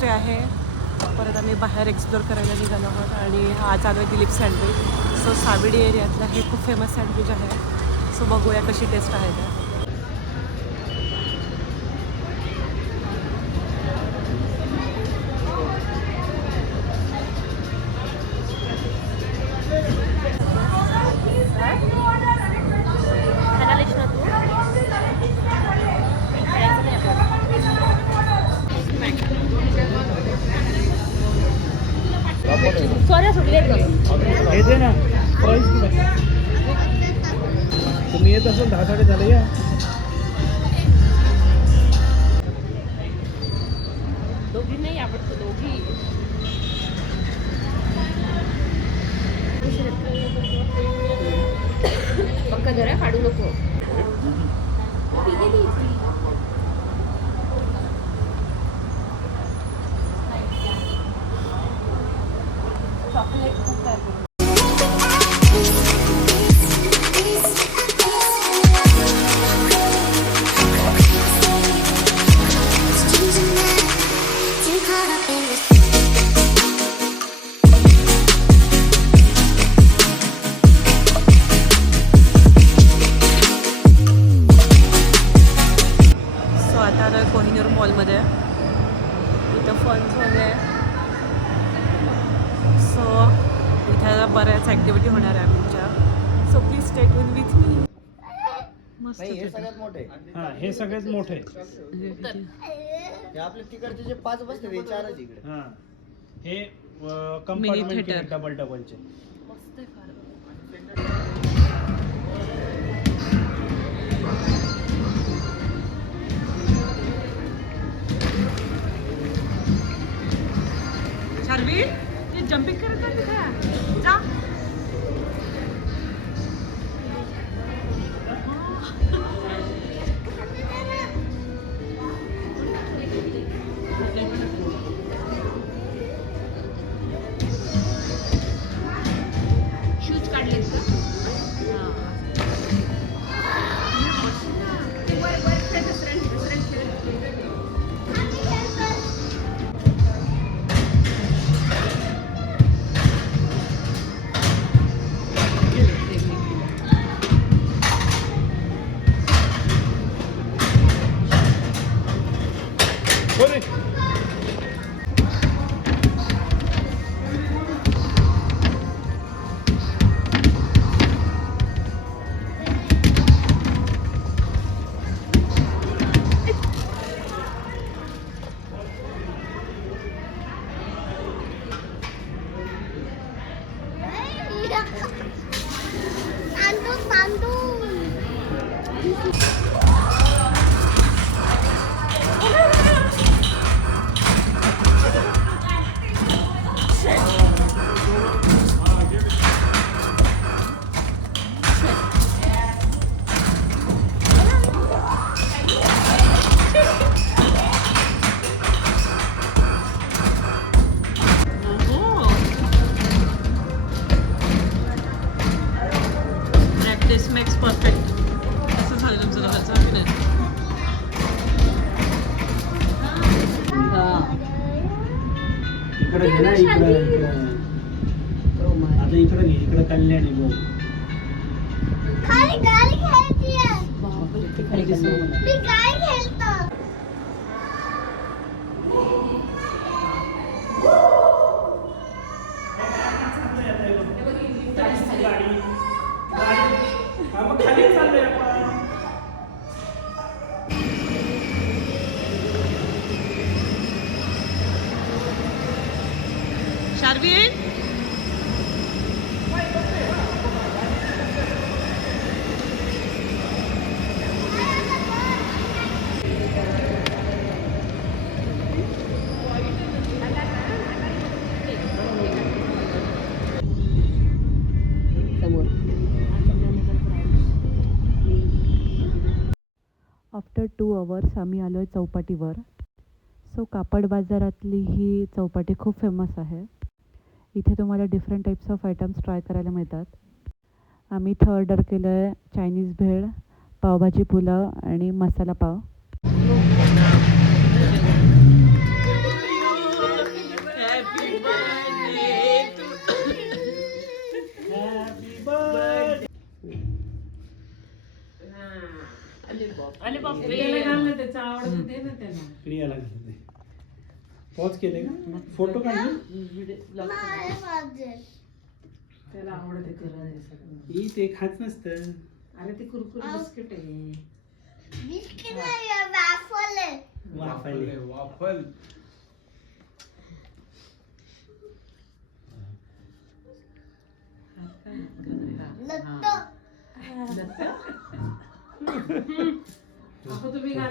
Day आहे. परत आम्ही बाहेर एक्सप्लोर करायला निघालो आहोत आणि आज आलो आहे दिलीप सँडविच. सो साविडी एरियातलं हे खूप फेमस सँडविच आहे. सो बघूया कशी टेस्ट आहे ते. येते ना तुम्ही येत असेल 10 झाले या. दोघी नाही आवडतो दोघी. पक्का जरा काढू नको. चॉकलेट खूप आहे. कोहिनूर मॉलमध्ये इथं फन झोन आहे. सो इथे बऱ्याच ॲक्टिव्हिटी होणार आहे आमच्या. So please stay tune with me. मस्त हे सगळ्यात मोठे. हां हे सगळ्यात मोठे. हे आपले तिकडचे जे 5 बसते ते 4च इकडे. हां हे कंपार्टमेंट डबलचे. मस्त आहे फार. शार्वी ते जम्पिंग करत आहे तिथे. जा. शूज काढलेत का? Practice makes perfect. असं झालं तुमचं दोघांचं अभिनय. इकडे घे ना इकडे. आता इकडे घे. इकडे कल्याणी बोल. खाली गाडी खेळती आहे. खाली मी गाडी खेळतो. खाली चाललोय आपण. शार्वी आफ्टर 2 hours आम्ही आलो आहे चौपाटीवर. सो कापड बाजारातली ही चौपाटी खूप फेमस आहे. इथे तुम्हाला different types of items try करायला मिळतात. आम्ही इथं ऑर्डर केलं आहे चायनीज भेळ, पावभाजी पुलाव आणि मसाला पाव. अरे बापरे प्रियाला घालते. पॉज केले का फोटो काढले नाही माझे. ही ते खात नसतं. बिस्किट नाही आहे, waffle आहे. वाफायले. लत्तो. Happy birthday.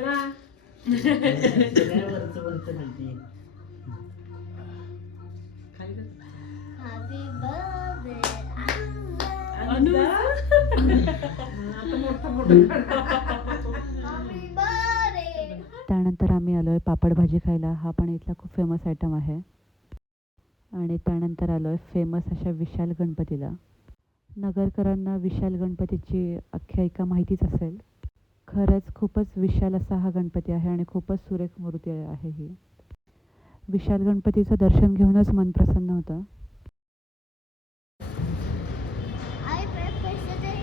Happy birthday. त्यानंतर आम्ही आलो आहे पापड भाजी खायला. हा पण इथला खूप फेमस आयटम आहे. आणि त्यानंतर आलो आहे फेमस अशा विशाल गणपतीला. नगरकरांना विशाल गणपतीची आख्यायिका माहितीच असेल. खरंच खूपच विशाल असा हा गणपती आहे आणि खूपच सुरेख मूर्ती आहे ही. विशाल गणपतीचं दर्शन घेऊनच मन प्रसन्न होतं. I prepare the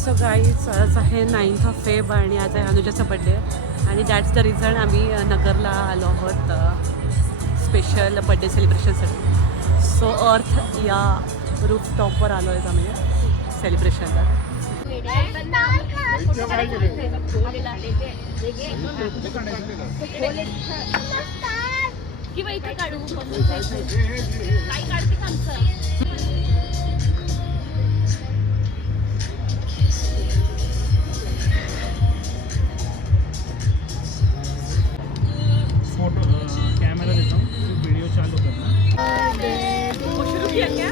so guys आज आहे 9th ऑफ फेब आणि आज आहे अनुजाचा बड्डे आणि दॅट्स द रिझन आम्ही नगरला आलो आहोत स्पेशल बड्डे सेलिब्रेशनसाठी. सो अर्थ या रूफ टॉपवर आलो आहेत आम्ही सेलिब्रेशनला. किंवा इथे काढू काय काढते आमचं. फोटो कॅमेरा देता हूँ, वीडियो चालू करना. शुरू किया क्या?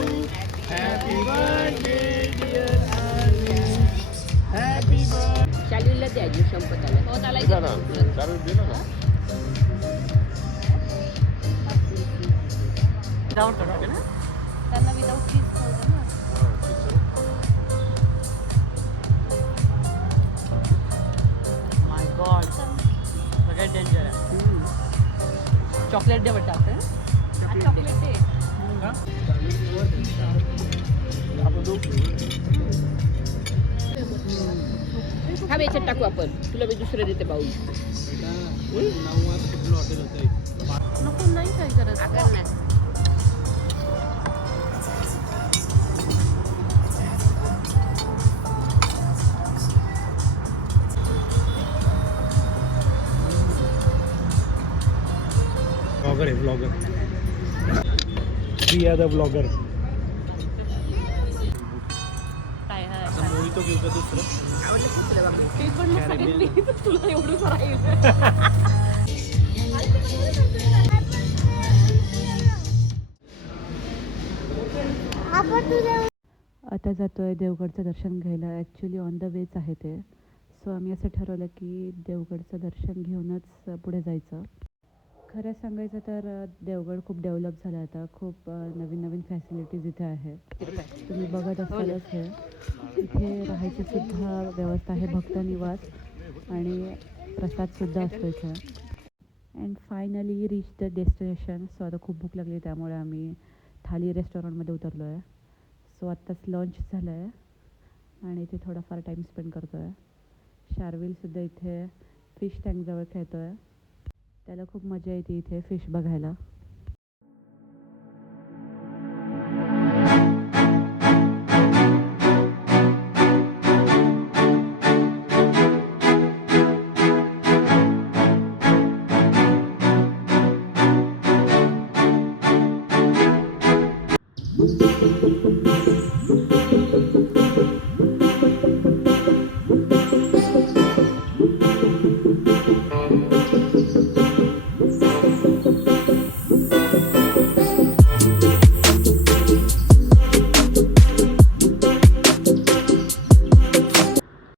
Happy birthday dear Alice. Happy birthday. शालीला द्या ज्यूस संपत आला. हो त्याला डाउन करा ना. त्यांना विदाऊट चीज खाऊ ना. माय गॉड सगळ्यात डेंजर आहे. चॉकलेट दे वाटतं आता. चॉकलेट आहे. हा याच्यात टाकू आपण. तुला मी दुसरं देते बाऊल. नको नाही काय करत. आकार ना. ब्लॉगर आहे ब्लॉगर. Priya the blogger. काय मोहितो घेऊ का दुसरं. आवडलं खूप तुला बाबू. ते पण मग सांगितली तर तुला एवढं राहील. आपण तुझ्या आता जातो आहे देवगडचं दर्शन घ्यायला. ॲक्च्युली ऑन द वेच आहे ते. सो आम्ही असं ठरवलं की देवगडचं दर्शन घेऊनच पुढे जायचं. खरं सांगायचं तर देवगड खूप डेव्हलप झालं आता. खूप नवीन नवीन फॅसिलिटीज इथे आहे. तुम्ही बघत असालच हे. इथे राहायची सुद्धा व्यवस्था आहे. भक्त निवास आणि प्रसादसुद्धा असतो इथे. And finally reach the destination. So आता खूप भूक लागली त्यामुळे आम्ही थाली रेस्टॉरंटमध्ये उतरलो आहे. सो आत्ताच लंच झालं आहे आणि इथे थोडाफार टाईम स्पेंड करतो आहे. शार्विलसुद्धा इथे फिश टँकजवळ खेळतो आहे. त्याला खूप मजा येते इथे फिश बघायला.